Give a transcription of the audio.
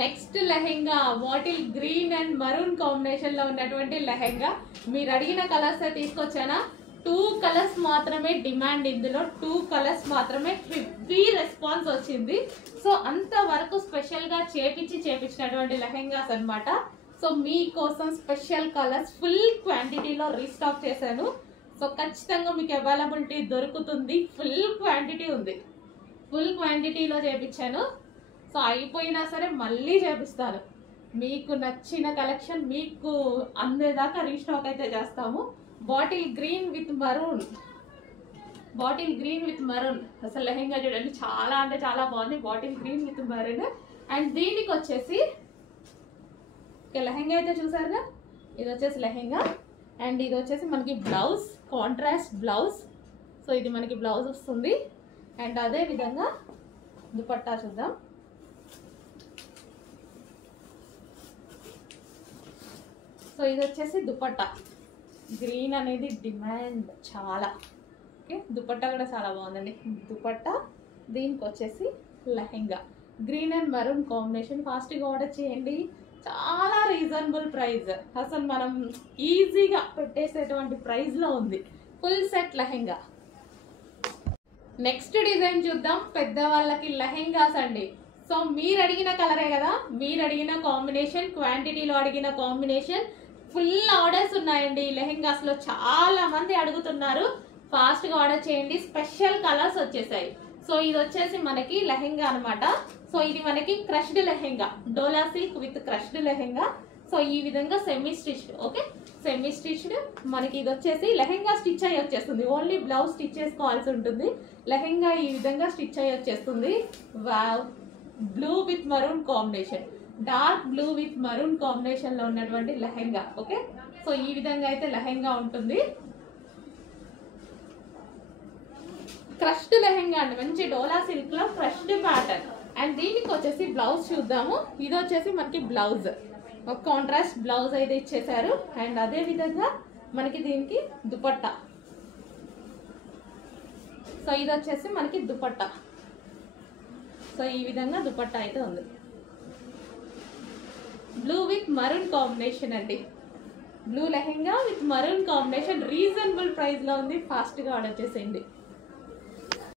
Next lehenga bottle green and maroon combination లో ఉన్నటువంటి లెహెంగా. మీరు అడిగిన కలర్స్ తీసుకొచ్చానా? 2 కలర్స్ మాత్రమే డిమాండ్. ఇందులో 2 కలర్స్ మాత్రమే హెవీ రెస్పాన్స్ వచ్చింది. సో అంత వరకు స్పెషల్ గా చేపించినటువంటి లెహెంగాస్ అన్నమాట. సో మీకోసం స్పెషల్ కలర్స్ ఫుల్ క్వాంటిటీలో రీస్టాక్ చేశాను. సో ఖచ్చితంగా మీకు అవైలబిలిటీ దొరుకుతుంది. ఫుల్ క్వాంటిటీ ఉంది, ఫుల్ క్వాంటిటీలో చేపించాను. సో అయిపోయినా సరే మళ్ళీ చేపిస్తాను. మీకు నచ్చిన కలెక్షన్ మీకు అందేదాకా రీస్టాక్ అయితే చేస్తాము. Bottle green with maroon, bottle green with maroon. అసలు లెహెంగా చూడండి, చాలా అంటే చాలా బాగుంది. Bottle green with maroon. And దీనికి వచ్చేసి లెహెంగా అయితే చూసారుగా, ఇది వచ్చేసి లెహెంగా. అండ్ ఇది వచ్చేసి మనకి బ్లౌజ్, కాంట్రాస్ట్ బ్లౌజ్. సో ఇది మనకి బ్లౌజ్ వస్తుంది. అండ్ అదే విధంగా దుపట్టా చూద్దాం. సో ఇది వచ్చేసి దుపట్టా. గ్రీన్ అనేది డిమాండ్ చాలా. ఓకే, దుపట్టా కూడా చాలా బాగుందండి దుపట్టా. దీనికి వచ్చేసి lehenga green and maroon combination. ఫాస్ట్గా ఆర్డర్ చేయండి, చాలా రీజనబుల్ ప్రైస్. అసలు మనం ఈజీగా పెట్టేసేటువంటి ప్రైస్లో ఉంది. Full set lehenga. Next design చూద్దాం. పెద్దవాళ్ళకి లెహెంగాస్ అండి. సో మీరు అడిగిన కలరే కదా, మీరు అడిగిన కాంబినేషన్, క్వాంటిటీలో అడిగిన కాంబినేషన్. ఫుల్ ఆర్డర్స్ ఉన్నాయండి ఈ లెహెంగాస్ లో. చాలా మంది అడుగుతున్నారు, ఫాస్ట్ గా ఆర్డర్ చేయండి. స్పెషల్ కలర్స్ వచ్చేసాయి. సో ఇది వచ్చేసి మనకి లెహెంగా అనమాట. సో ఇది మనకి crushed lehenga, dola silk with crushed lehenga. So ఈ విధంగా semi stitched. Okay, semi stitched. మనకి ఇది వచ్చేసి లెహెంగా స్టిచ్ అయ్యి వచ్చేస్తుంది. ఓన్లీ బ్లౌజ్ స్టిచ్ చేసుకోవాల్సి ఉంటుంది. లెహెంగా ఈ విధంగా స్టిచ్ అయ్యి వచ్చేస్తుంది. Wow, blue with maroon combination, dark blue with maroon combination లో ఉన్నటువంటి లెహెంగా. ఓకే, సో ఈ విధంగా అయితే లెహెంగా ఉంటుంది. క్రష్డ్ లెహెంగా అండి, మంచి డోలా సిల్క్ లో క్రష్డ్ ప్యాటర్న్. అండ్ దీనికి వచ్చేసి బ్లౌజ్ చూద్దాము. ఇది వచ్చేసి మనకి బ్లౌజ్, ఒక కాంట్రాస్ట్ బ్లౌజ్ అయితే ఇచ్చేసారు. అండ్ అదే విధంగా మనకి దీనికి దుపట్టా. సో ఇది వచ్చేసి మనకి దుపట్టా. సో ఈ విధంగా దుపట్టా అయితే ఉంది. బ్లూ విత్ మరూన్ కాంబినేషన్ అండి. Blue lehenga with maroon combination. Reasonable price లో ఉంది. ఫాస్ట్ గా ఆర్డర్ చేసేయండి.